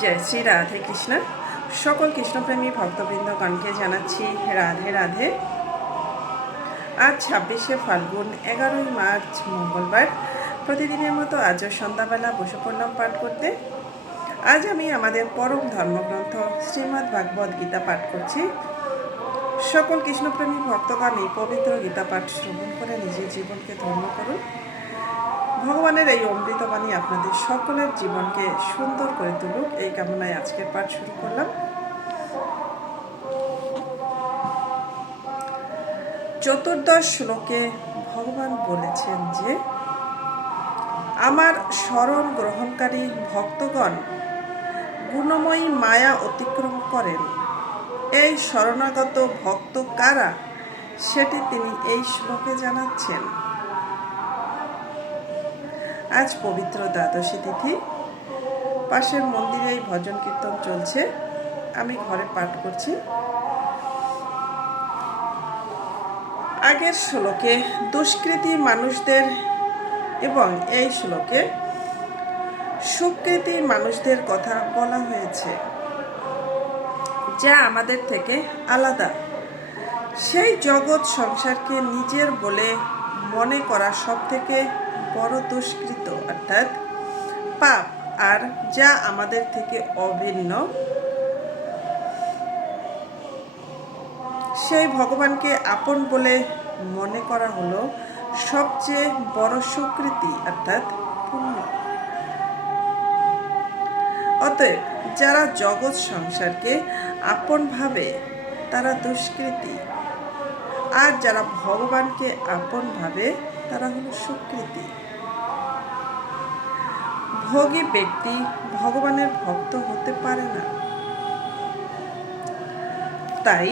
জয় শ্রী রাধে কৃষ্ণ। সকল কৃষ্ণপ্রেমী ভক্তবৃন্দগণকে জানাচ্ছি রাধে রাধে। আজ ছাব্বিশে ফাল্গুন, এগারোই মার্চ, মঙ্গলবার। প্রতিদিনের মতো আজও সন্ধ্যাবেলা বসে পাঠ করতে। আজ আমি আমাদের পরম ধর্মগ্রন্থ শ্রীমদ্ ভাগবত গীতা পাঠ করছি। সকল কৃষ্ণপ্রেমী ভক্তগণ এই পবিত্র গীতা পাঠ শ্রবণ করে নিজের জীবনকে ধন্য করুন। ভগবানের এই অমৃতবাণী আপনাদের সকলের জীবনকে সুন্দর করে তুলুক। এই কামনায় আজকের পাঠ শুরু করলাম। চতুর্দশ শ্লোকে ভগবান বলেছেন যে, আমার স্মরণ গ্রহণকারী ভক্তগণ, গুণময়ী মায়া অতিক্রম করেন। এই শরণাগত ভক্ত কারা, সেটি তিনি এই শ্লোকে জানাচ্ছেন। আজ পবিত্র দ্বাদশী তিথি। পাশের মন্দিরে এই ভজন কীর্তন চলছে। আমি ঘরে পাঠ করছি। আগের শ্লোকে দুষ্কৃতী মানুষদের এবং এই শ্লোকে সুকৃতি মানুষদের কথা বলা হয়েছে, যা আমাদের থেকে আলাদা। সেই জগৎ সংসারকে নিজের বলে মনে করা সব থেকে বড় দুষ্কৃত অর্থাৎ পাপ আর যা আমাদের থেকে অভিন্ন। সেই ভগবানকে আপন বলে মনে করা হলো সবচেয়ে বড় স্বীকৃতি অর্থাৎ পুণ্য। অতএব যারা জগৎ সংসারকে আপন ভাবে, তারা দুষ্কৃতি। আর যারা ভগবানকে আপন ভাবে তারা হলো সুকৃতি। ভোগী ব্যক্তি ভগবানের ভক্ত হতে পারে না। তাই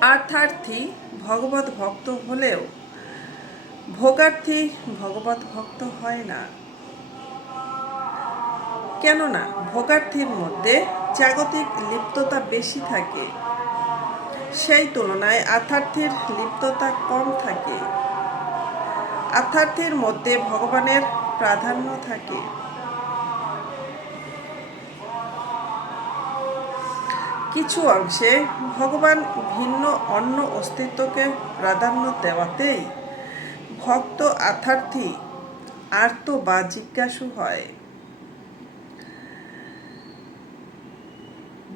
আর্থার্থী ভগবত ভক্ত হলেও ভোগার্থী ভগবত ভক্ত হয় না। কেননা ভোগার্থীর মধ্যে জাগতিক লিপ্ততা বেশি থাকে। সেই তুলনায় লিপ্ততা কম থাকে। আথার্থীর মধ্যে ভগবানের প্রাধান্য থাকে। কিছু অংশে ভগবান ভিন্ন অন্য অস্তিত্বকে প্রাধান্য দেওয়াতেই ভক্ত আথার্থী আর্ত বা জিজ্ঞাসু হয়।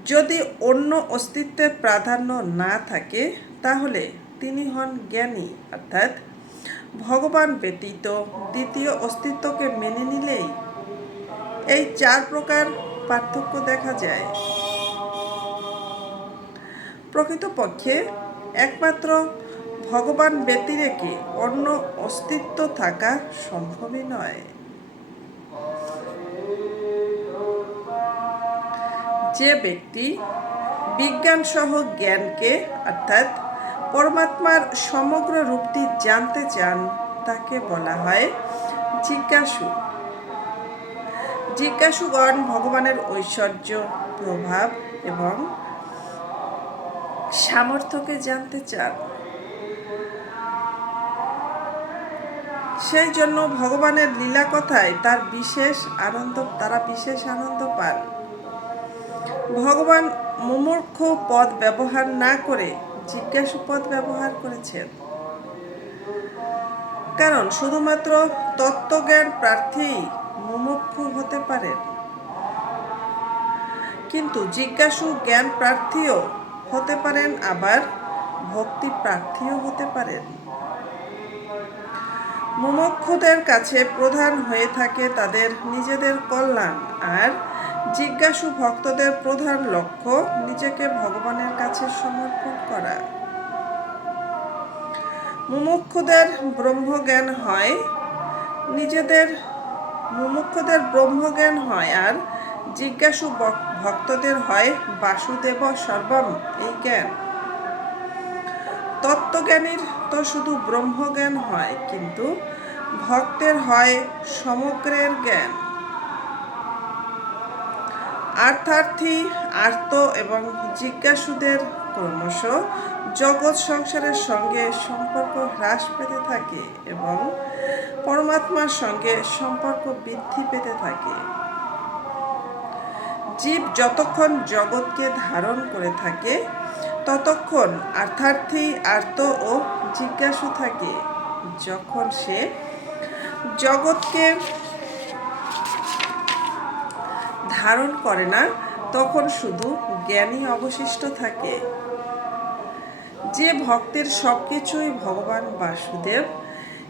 যদি অন্য অস্তিত্বের প্রাধান্য না থাকে, তাহলে তিনি হন জ্ঞানী, অর্থাৎ ভগবান ব্যতীত দ্বিতীয় অস্তিত্বকে মেনে নিলেই এই চার প্রকার পার্থক্য দেখা যায়। প্রকৃতপক্ষে একমাত্র ভগবান ব্যতিরেকে অন্য অস্তিত্ব থাকা সম্ভবই নয়। যে ব্যক্তি বিজ্ঞান সহ জ্ঞানকে, অর্থাৎ পরমাত্মার সমগ্র রূপটি জানতে চান, তাকে বলা হয় জিজ্ঞাসু। জিজ্ঞাসুগণ ভগবানের ঐশ্বর্য, প্রভাব এবং সামর্থ্যকে জানতে চান। সেই জন্য ভগবানের লীলা কথায় তার বিশেষ আনন্দ, তারা বিশেষ আনন্দ পান। ভগবান মুমূর্খ পদ ব্যবহার না করে জিজ্ঞাসু পদ ব্যবহার করেছেন। কারণ শুধুমাত্র তত্ত্বজ্ঞান প্রার্থী মুমুক্ষু হতে পারেন। কিন্তু জিজ্ঞাসু জ্ঞান প্রার্থীও হতে পারেন, আবার ভক্তি প্রার্থীও হতে পারেন। মুমক্ষুদের কাছে প্রধান হয়ে থাকে তাদের নিজেদের কল্যাণ আর জিজ্ঞাসু ভক্তদের প্রধান লক্ষ্য নিজেকে ভগবানের কাছে সমর্পণ করা। মুমুক্ষুদের ব্রহ্মজ্ঞান হয়, নিজেদের মুমুক্ষুদের ব্রহ্মজ্ঞান হয় আর জিজ্ঞাসু ভক্তদের হয় বাসুদেব সর্বম এই জ্ঞান। তত্ত্বজ্ঞানীর তো শুধু ব্রহ্মজ্ঞান হয়, কিন্তু ভক্তের হয় সমগ্রের জ্ঞান। আর্থার্থী, আর্ত এবং জিজ্ঞাসুদের ক্রমশ জগৎ সংসারের সঙ্গে সম্পর্ক হ্রাস পেতে থাকে এবং পরমাত্মার সঙ্গে সম্পর্ক বৃদ্ধি পেতে থাকে। জীব যতক্ষণ জগৎকে ধারণ করে থাকে, ততক্ষণ আর্থার্থী, আর্ত ও জিজ্ঞাসু থাকে। যখন সে জগৎকে ধারণ করে না, তখন শুধু জ্ঞানী অবশিষ্ট থাকে। যে ভক্তের সব কিছুই ভগবান বাসুদেব,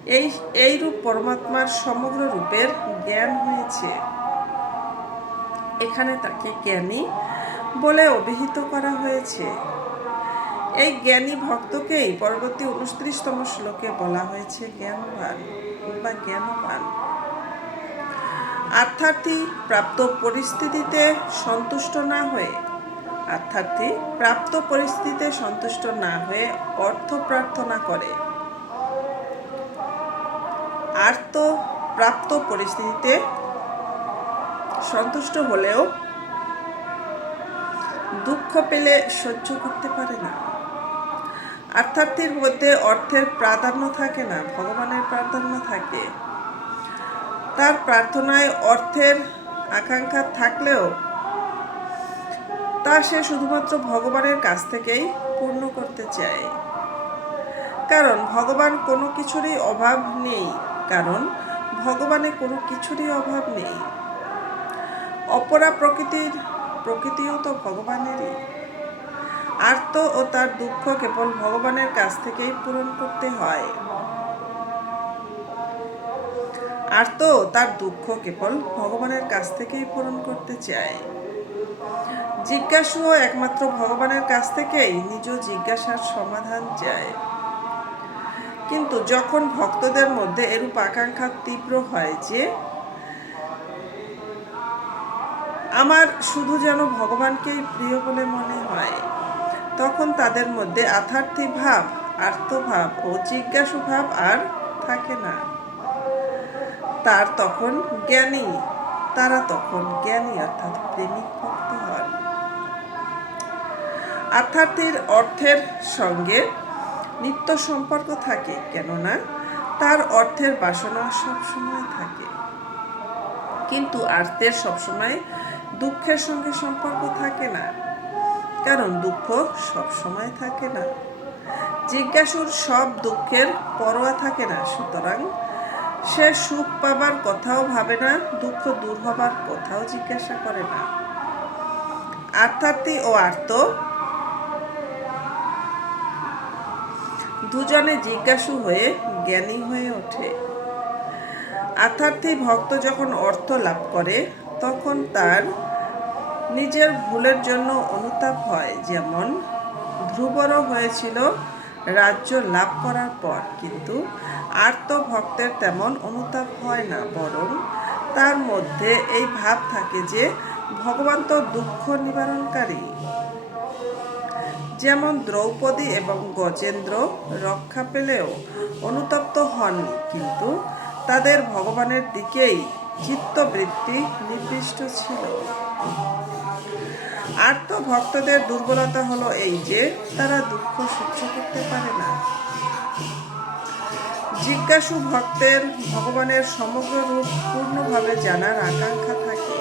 এই এই রূপ পরমাত্মার সমগ্র রূপের জ্ঞান হয়েছে। এখানে তাকে জ্ঞানী বলে অভিহিত করা হয়েছে। এই জ্ঞানী ভক্তকেই পরবর্তী উনত্রিশতম শ্লোকে বলা হয়েছে জ্ঞানবান বা জ্ঞানবান। অর্থার্থী প্রাপ্ত পরিস্থিতিতে সন্তুষ্ট না হয়ে অর্থার্থী প্রাপ্ত পরিস্থিতিতে সন্তুষ্ট না হয়ে অর্থ প্রার্থনা করে। আর্ত প্রাপ্ত পরিস্থিতিতে সন্তুষ্ট হলেও দুঃখ পেলে সহ্য করতে পারে না। অর্থার্থীর মধ্যে অর্থের প্রাধান্য থাকে না, ভগবানের প্রাধান্য থাকে। তার প্রার্থনায় অর্থের আকাঙ্ক্ষা থাকলেও তা সে শুধুমাত্র ভগবানের কাছ থেকেই পূর্ণ করতে চায়। কারণ ভগবান কোনো কিছুরই অভাব নেই, কারণ ভগবানের কোনো কিছুরই অভাব নেই। অপরা প্রকৃতির, প্রকৃতিও তো ভগবানেরই। আর্ত ও তার দুঃখ কেবল ভগবানের কাছ থেকেই পূরণ করতে হয়। আর্ত তো তার দুঃখ কেবল ভগবানের কাছ থেকেই পূরণ করতে চায়। জিজ্ঞাসুও একমাত্র ভগবানের কাছ থেকেই নিজ জিজ্ঞাসার সমাধান চায়। কিন্তু যখন ভক্তদের মধ্যে এরূপ আকাঙ্ক্ষা তীব্র হয় যে, আমার শুধু যেন ভগবানকেই প্রিয় বলে মনে হয়, তখন তাদের মধ্যে আথার্থী ভাব, আর্তভাব ও জিজ্ঞাসু ভাব আর থাকে না। তার তখন জ্ঞানী, তারা তখন জ্ঞানী অর্থাৎ প্রেমিক ভক্ত হন। আর্থার্থীর অর্থের সঙ্গে নিত্য সম্পর্ক থাকে, কেননা তার অর্থের বাসনা সবসময় থাকে। কিন্তু আর্থের সবসময় দুঃখের সঙ্গে সম্পর্ক থাকে না, কারণ দুঃখ সবসময় থাকে না। জিজ্ঞাসুর সব দুঃখের পরোয়া থাকে না, সুতরাং সে সুখ পাবার কথাও ভাবে না, দুঃখ দূর হবার কথাও জিজ্ঞাসা করে না। আর্থার্থী ও আর্ত। দুজনে জিজ্ঞাসু হয়ে জ্ঞানী হয়ে ওঠে। আর্থার্থী ভক্ত যখন অর্থ লাভ করে, তখন তার নিজের ভুলের জন্য অনুতাপ হয়, যেমন ধ্রুবরও হয়েছিল রাজ্য লাভ করার পর কিন্তু আর্ত ভক্তের তেমন অনুতাপ হয় না, বরং তার মধ্যে এই ভাব থাকে যে ভগবান তো দুঃখ নিবারণকারী। যেমন দ্রৌপদী এবং গজেন্দ্র রক্ষা পেলেও অনুতপ্ত হননি, কিন্তু তাদের ভগবানের দিকেই চিত্তবৃত্তি নির্দিষ্ট ছিল। আর্ত ভক্তদের দুর্বলতা হলো এই যে, তারা দুঃখ সহ্য করতে পারে না। জিজ্ঞাসু ভক্তের ভগবানের সমগ্র রূপ পূর্ণভাবে জানার আকাঙ্ক্ষা থাকে।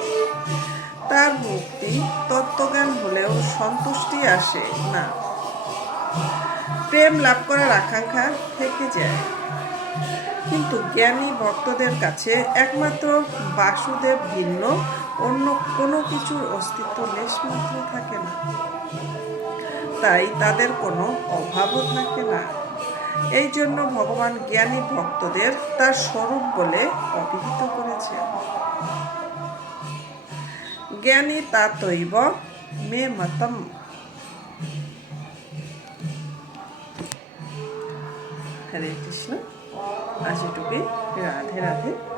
তার মুক্তি তত্ত্বজ্ঞান হলেও সন্তুষ্টি আসে না। প্রেম লাভ করার আকাঙ্ক্ষা থেকে যায়। কিন্তু জ্ঞানী ভক্তদের কাছে একমাত্র বাসুদেব ভিন্ন অন্য কোনো কিছুর অস্তিত্ব লেশমাত্র থাকে না। তাই তাদের কোনো অভাবও থাকে না। এই জন্য ভগবান জ্ঞানী ভক্তদের তার স্বরূপ বলে অভিহিত করেছে জ্ঞানী তাতৈব মে মতম। হরে কৃষ্ণ। আজ এটুকুই। রাধে রাধে।